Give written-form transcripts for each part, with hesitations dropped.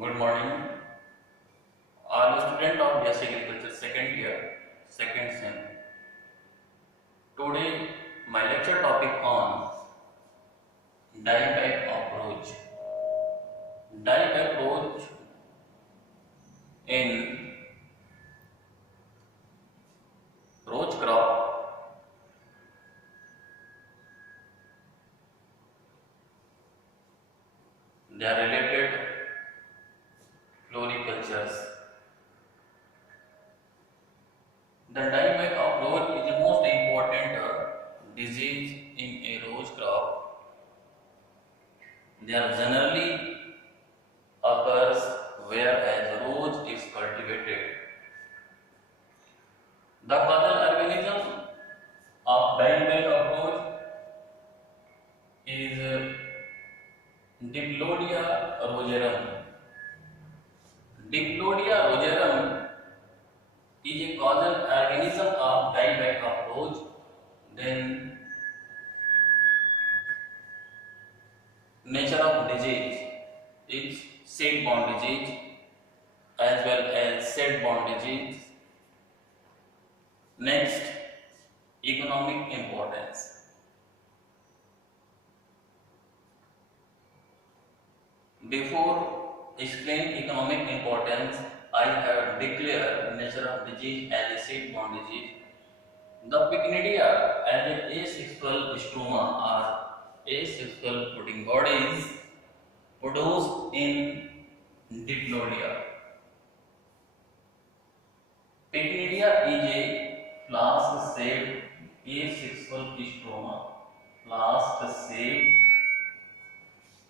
Good morning. All student of BSc Agriculture second year, second sem. Today, my lecture topic on dieback approach. Dieback approach in roach crop they are related floricultures. The dieback approach is the most important disease in a roach crop. They are generally occurs whereas roach is cultivated. The causal organism of dieback approach is Diplodia rogerum. Diplodia rogerum is a causal organism of dieback approach. Then nature of disease is seed-borne disease as well as seed-borne disease. Next, economic importance. Before explaining economic importance, I have declared nature of disease as a seed-borne disease. The Pycnidia as an asexual stroma or asexual fruiting bodies produced in Diplodia. Pycnidia is a flask-shaped asexual stroma. Flask-shaped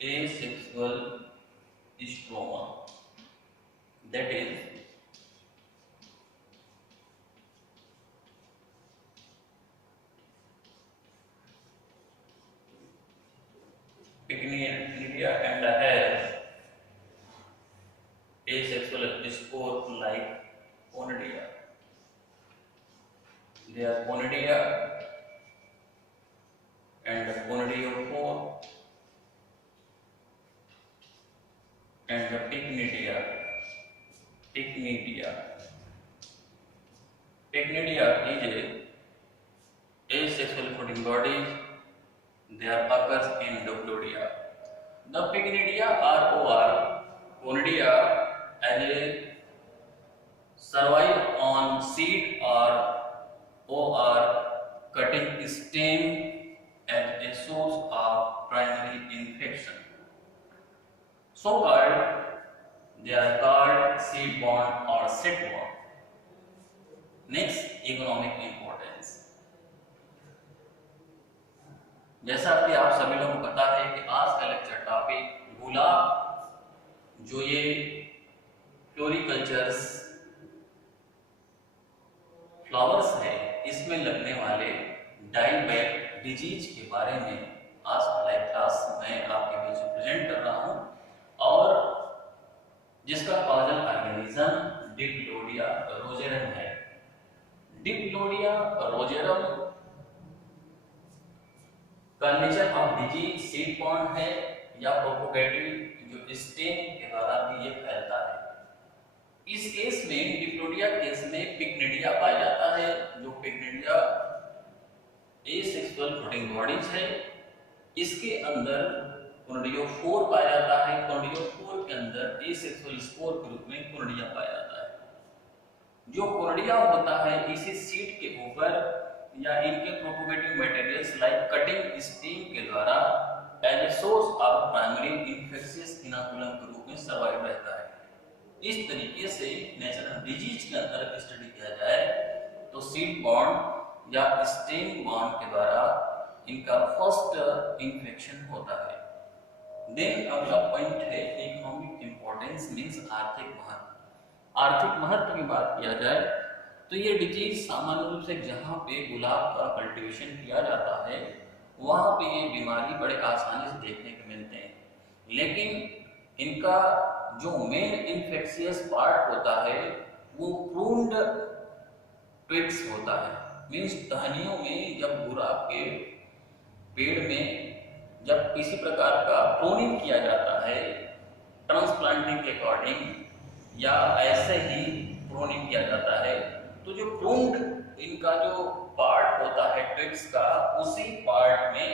asexual stroma, that is Pycnidia and has asexual spore like Conidia. They are Conidia and Conidiophore and the Pycnidia. Pycnidia is a asexual fruiting bodies. They are occurs in Diplodia. The Pycnidia or Conidia as a survive on seed or cutting stem as a source of primary infection. So called, they are called seed-borne or set-borne. Next, economic importance. जैसा कि आप सभी लोगों को पता है कि आज का लेक्चर टॉपिक गुलाब जो ये फ्लोरिकल्चर्स फ्लावर्स है इसमें लगने वाले डाइबैक डिजीज के बारे में आज का क्लास मैं आपके बीच में प्रेजेंट कर रहा हूं और जिसका कॉजल ऑर्गेनिज्म डिप्लोडिया रोजेरम है। डिप्लोडिया रोजेरम का नेचर ऑफ डिजीज सीड-बॉर्न है या प्रोपोगेटिव जो स्टेम के द्वारा भी ये फैलता है। इस केस में डिप्लोडिया केस में पिक्निडिया पाया जाता है जो पिक्निडिया एसेक्सुअल फ्रूटिंग बॉडीज है। इसके अंदर कोनिडियोफोर पाया जाता है। कोनिडियोफोर के अंदर एसेक्सुअल स्पोर के रूप में कोनिडिया पाया जाता है। जो कोनिडिया होता है इसी सीड के ऊपर या इनके propagative materials like cutting stem के द्वारा as a source of primary infectious inoculum के रूप में सर्वाइव रहता है। इस तरीके से नेचुरल डिजीज के अंदर स्टडी किया जाए तो सीड बॉर्न या स्टेम बॉर्न के द्वारा इनका फर्स्ट इन्फेक्शन होता है। देन अगला पॉइंट है इकोनॉमिक इंपॉर्टेंस मींस आर्थिक महत्व। आर्थिक महत्व की बात किया जाए तो ये डिजीज सामान्य रूप से जहाँ पे गुलाब का कल्टीवेशन किया जाता है वहाँ पे ये बीमारी बड़े आसानी से देखने को मिलते हैं, लेकिन इनका जो मेन इन्फेक्शियस पार्ट होता है वो प्रून्ड ट्विग्स होता है। मीन्स टहनियों में जब गुलाब के पेड़ में जब किसी प्रकार का प्रूनिंग किया जाता है ट्रांसप्लांटिंग के अकॉर्डिंग या ऐसे ही प्रूनिंग किया जाता है। तो जो प्रून्ड इनका जो पार्ट होता है ट्विग्स का, उसी पार्ट में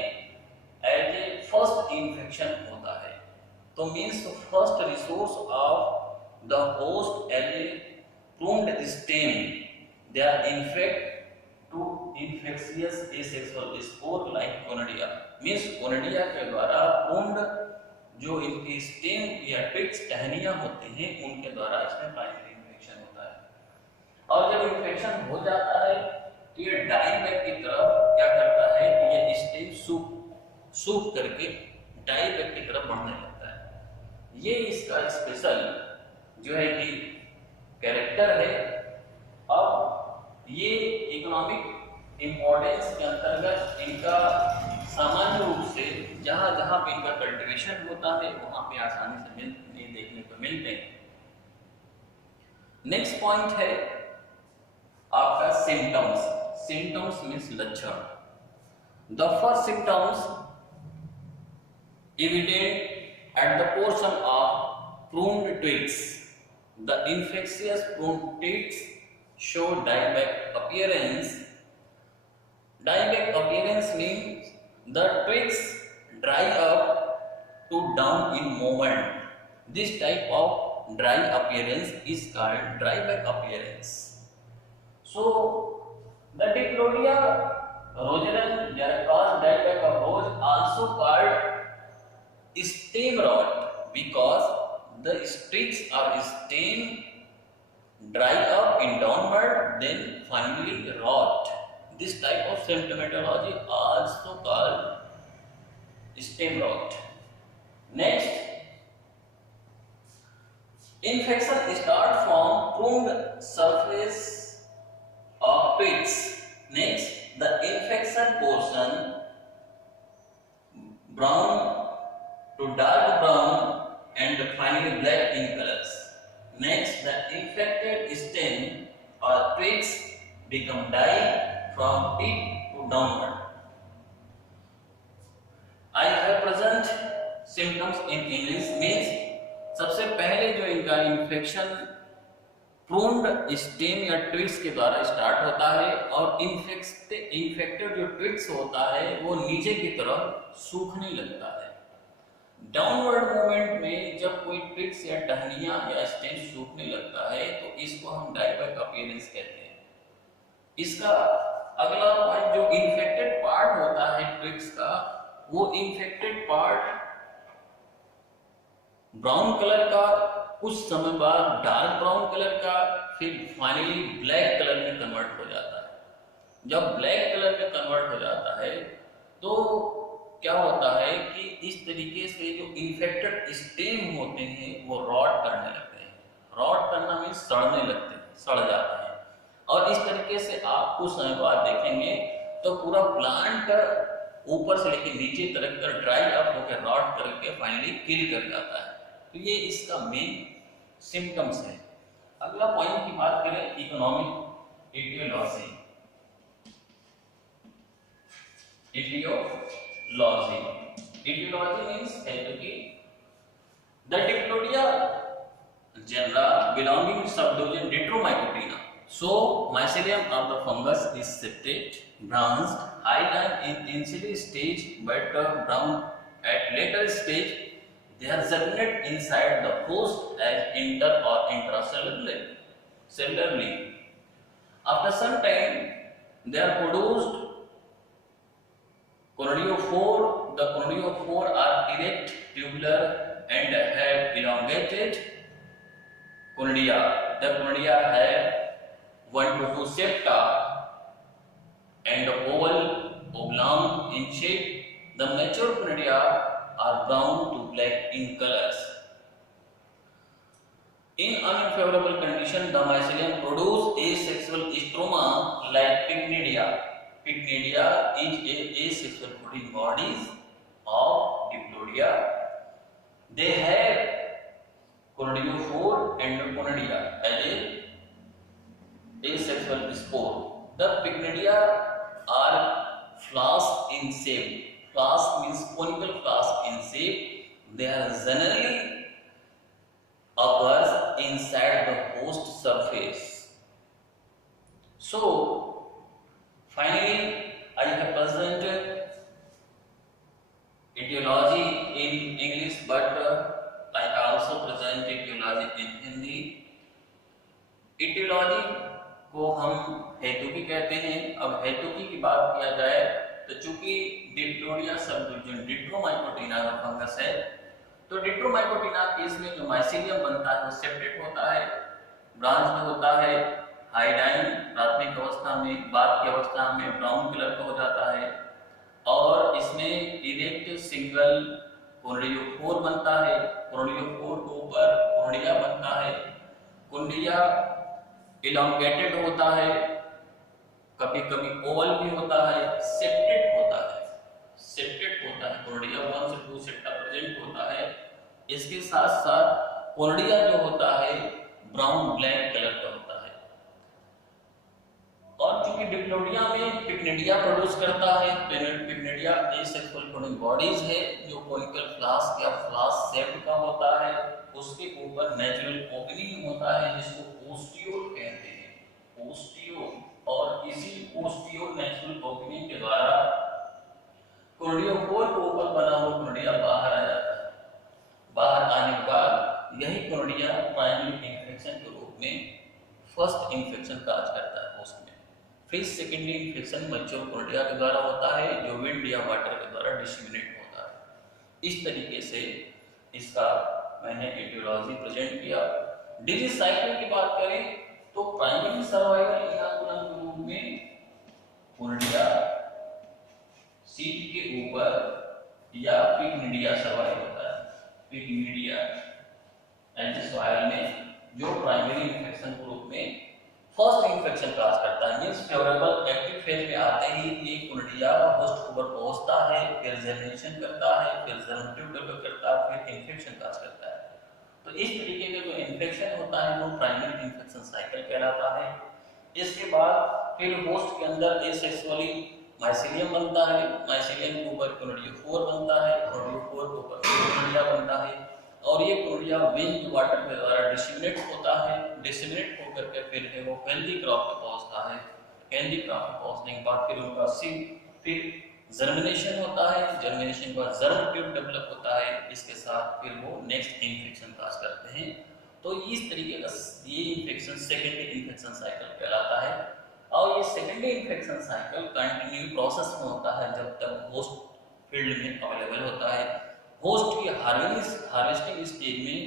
एज ए फर्स्ट इन्फेक्शन होता है। तो means first resource of the host as a pruned stem, they are infect to infectious asexual spore like gonorrhoea. Means gonorrhoea के द्वारा प्रून्ड जो इनकी स्टेम या ट्विग्स टहनियां होते हैं उनके द्वारा इसमें प्राइमरी इन्फेक्शन होता है। और जब इन्फेक्शन हो जाता है तो ये डाइबैक की तरफ क्या करता है कि ये स्टेम सूख करके डाइबैक की तरफ बढ़ने लगता है। ये इसका स्पेशल जो है कि कैरेक्टर है। अब ये इकोनॉमिक इम्पोर्टेंस के अंतर्गत इनका सामान्य रूप से जहां जहां पे इनका कल्टीवेशन होता है वहां पे आसानी से देखने को मिलते हैं। नेक्स्ट पॉइंट है आपका सिम्टम्स। सिम्टम्स मीन्स लक्षण। The first symptoms evident at the portion of pruned twigs. The infectious pruned twigs show dieback appearance. Dieback appearance means the twigs dry up to down in moment. This type of dry appearance is called dieback appearance. So the Diplodia rogerum jaracus dieback of rose also called stem rot because the streaks or stem dry up in downward then finally rot. This type of symptomatology also called stem rot. Next, infection start from pruned surface of twigs. Next, the infection portion brown to dark brown and finally black in colors. Next, the infected stem or twigs become dry from tip to downward. I have present symptoms in English means सबसे पहले जो इनका infection pruned stem या ट्विग्स के द्वारा स्टार्ट होता है और इन्फेक्टेड जो ट्विग्स होता है वो नीचे की तरफ सूखने लगता है। डाउनवर्ड मूवमेंट में जब कोई ट्विग्स या टहनियां या स्टेम सूखने लगता है तो इसको हम डाइबैक अपीयरेंस कहते हैं। इसका अगला पॉइंट जो इन्फेक्टेड पार्ट होता है ट्विग्स का, वो इन्फेक्टेड पार्ट ब्राउन कलर का, कुछ समय बाद डार्क ब्राउन कलर का, फिर फाइनली ब्लैक कलर में कन्वर्ट हो जाता है। जब ब्लैक कलर में कन्वर्ट हो जाता है तो क्या होता है कि इस तरीके से जो इन्फेक्टेड स्टेम होते हैं वो रॉट करने लगते हैं। रॉट करना मीन्स सड़ने लगते हैं, सड़ जाते हैं। और इस तरीके से आप कुछ समय बाद देखेंगे तो पूरा प्लांट ऊपर से लेकर नीचे तक ड्राई अप होकर रॉट करके फाइनली किल कर जाता है। तो ये इसका मेन सिम्टम्स है। अगला पॉइंट की बात करें economic etiology. Etiology means etiology. The Diplodia genera belonging to subdivision Ditromycotina. So mycelium of the fungus is septate, branched, hyaline in initial stage but brown at later stage. They are germinate inside the host as inter or intracellularly. After some time, they are produced conidiophore. The conidiophore are erect, tubular, and have elongated conidia. The conidia have 1 to 2 septa and oval, oblong in shape. The mature conidia are brown to black in colors. In unfavorable condition, the mycelium produce asexual stroma like pycnidia. Pycnidia is a asexual fruiting bodies of Diplodia. They have conidiophore and conidia as a asexual spore. The pycnidia are flask in shape. Flask means conical flask in shape. They are generally occurs inside the host surface. So finally I have presented etiology in English, but I also present etiology in Hindi. etiology को हम हेतुकी कहते हैं। अब हेतुकी की बात किया जाए तो चूंकि डिप्लोडिया सब डिवीजन डिट्रोमाइकोटिना का फंगस है, तो डिट्रोमाइकोटिना केस में जो माइसीलियम बनता है वो सेपरेट होता है, ब्रांच होता है, हाइडाइन प्राथमिक अवस्था में, बाद की अवस्था में ब्राउन कलर का हो जाता है, और इसमें इरेक्ट सिंगल कोर्डियोफोर बनता है। कोर्डियोफोर के ऊपर कोर्डिया बनता है। कोर्डिया इलॉन्गेटेड होता है, कभी कभी ओवल भी होता है, सेप्टेड होता है। सेप्टेड होता है, कोर्डिया 1 से 2 सेप्टा प्रेजेंट होता है। इसके साथ साथ कोर्डिया जो होता है ब्राउन ब्लैक कलर का होता है। और चूंकि डिप्लोडिया में पिक्निडिया प्रोड्यूस करता है, पिक्निडिया एसेक्सुअल फ्लोटिंग बॉडीज है जो कोनिकल फ्लास्क या फ्लास्क शेप्ड का होता है। उसके ऊपर नेचुरल ओपनिंग होता है जिसको ओस्टियोल कहते हैं, ओस्टियोल। और इसी ओस्टियोल नेचुरल ओपनिंग के द्वारा कोर्डियोफोर के ऊपर बना हुआ कोर्डिया बाहर आ जाता है। बाहर आने के बाद यही कोर्डिया प्राइमरी इन्फेक्शन के रूप में फर्स्ट इन्फेक्शन काज करता है होस्ट में। फिर सेकेंडरी इन्फेक्शन मैच्योर कोर्डिया के द्वारा होता है जो विंड या वाटर के द्वारा डिसेमिनेट होता है। इस तरीके से इसका मैंने एटियोलॉजी प्रेजेंट किया। डिजीज साइकिल की बात करें तो प्राइमरी सर्वाइवल इनोकुलम के रूप में कोर्डिया सीट के ऊपर या पिक्निडिया सर्वाइव होता है। पिक्निडिया एंजियोस्वाइल में जो प्राइमरी इन्फेक्शन के रूप में फर्स्ट इन्फेक्शन काज करता है, मींस फेवरेबल एक्टिव फेज में आते ही ये कोर्डिया होस्ट के ऊपर पहुंचता है, फिर जर्मिनेशन करता है, फिर जर्म ट्यूब डेवलप करता है, फिर इन्फेक्शन काज करता है। तो इस तरीके का जो इन्फेक्शन होता है वो प्राइमरी इन्फेक्शन साइकिल कहलाता है। इसके बाद फिर होस्ट के अंदर एसेक्सुअली माइसीलियम बनता है, माइसीलियम के ऊपर कोर्डियोफोर बनता है, कोर्डियोफोर के ऊपर कोर्डिया बनता है, और ये कोर्डिया विंड वाटर के द्वारा डिसेमिनेट होता है। डिसेमिनेट होकर के फिर है वो हेल्दी क्रॉप पे पहुंचता है। हेल्दी क्रॉप पे पहुंचने के बाद फिर उनका सीड, फिर जर्मिनेशन होता है, जर्मिनेशन के बाद जर्म ट्यूब डेवलप होता है। इसके साथ फिर वो नेक्स्ट इन्फेक्शन काज करते हैं। तो इस तरीके का ये इन्फेक्शन सेकेंडरी इन्फेक्शन साइकिल कहलाता है। और ये secondary infection cycle continue process में होता है जब तक होस्ट फील्ड में अवेलेबल होता है। होस्ट की हार्वेस्टिंग स्टेज में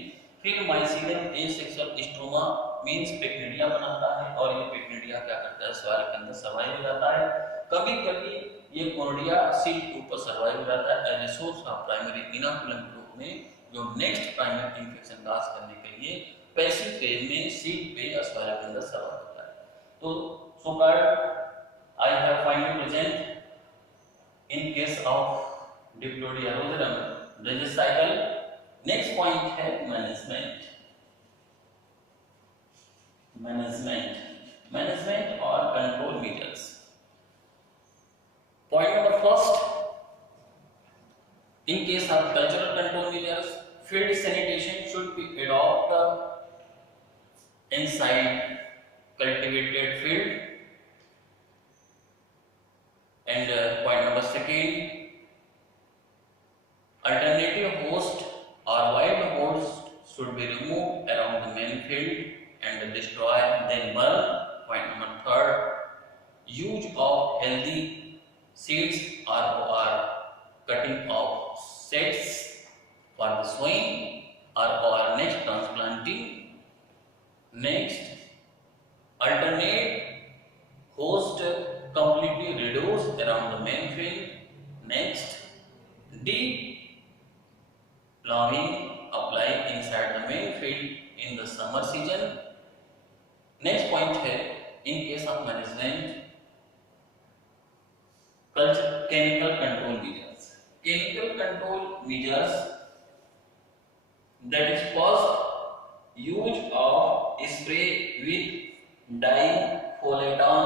फिर माइसीलियम एसेक्सुअल स्ट्रोमा मींस पिक्निडिया बनाता है, और ये पिक्निडिया क्या करता है सॉइल के अंदर सर्वाइव हो जाता है। कभी कभी ये कोर्डिया सीड के ऊपर सर्वाइव हो जाता है as a source of primary inoculum के रूप में, जो नेक्स्ट प्राइमरी इन्फेक्शन काज करने के लिए पैसिव फेज में सीड पे या सॉइल के अंदर सर्वाइव होता है। तो so far I have finally present in case of Diplodia rosarum disease cycle. Next point है मैनेजमेंट और control measures. Point number first, in case of cultural control measures, field sanitation should be adopted inside cultivated field. And point number second, alternative host or wild host should be removed around the main field and destroy then burn. Point number third, use of healthy seeds or cutting of sets for the sowing or next transplanting. Next, alternate host completely reduce around the main field. Next, deep plowing apply inside the main field in the summer season. Next point है in case of management chemical control measures. Chemical control measures, that is first, use of spray with difolaton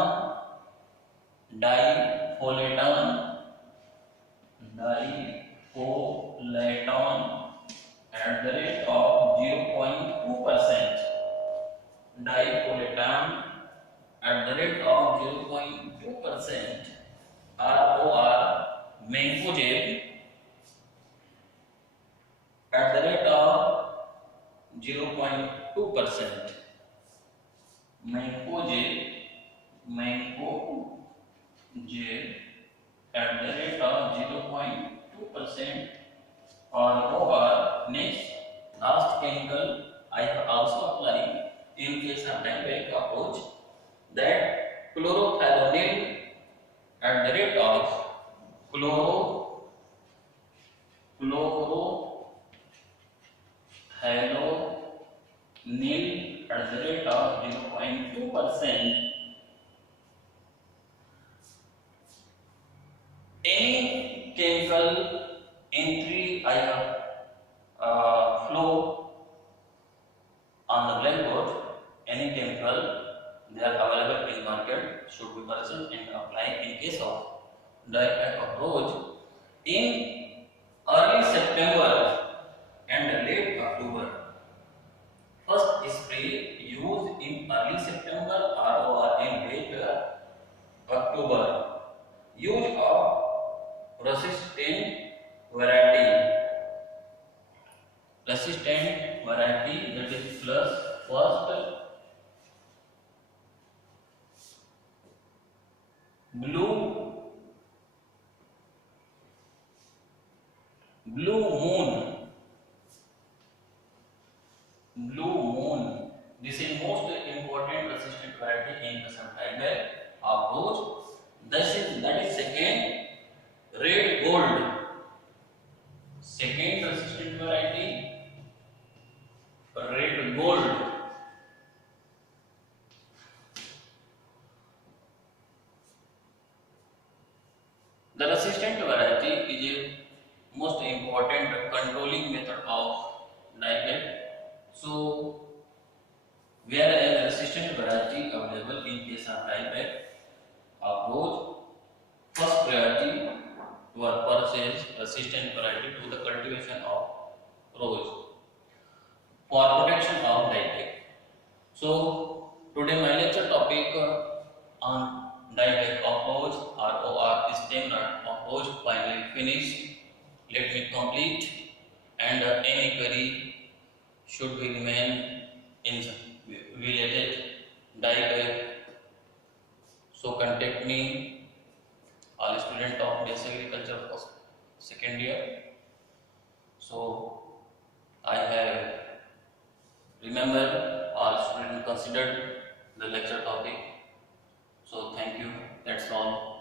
at the rate of 0.2% percent, ROR Mancozeb at the rate of 0.2%. Mancozeb at the rate of 0.2%, or next last chemical I have also applied in case of dieback approach, that chlorothalonil at the rate of chlorothalonil at the rate of 0.2%. Any chemical entry I have flow on the blackboard, any chemical they are available in market should be purchased and applied in case of dieback approach in early September and late October. First spray used in early September or in late October. Use of resistant variety that is plus first blue moon. This is most important resistant variety in custom dieback approach. That is second red gold. Second resistant variety red gold. The resistant variety is a most important controlling method of dieback. So, whereas resistant variety available in case of dieback approach, first priority to purchase resistant variety to the cultivation of rose for protection of dieback. So, today my lecture topic on dieback approach ROR is terminal approach finally finished. Let me complete, and any query should be remain in related dieback. So contact me, all student of basic agriculture second year. So I have remembered all students considered the lecture topic. So thank you. That's all.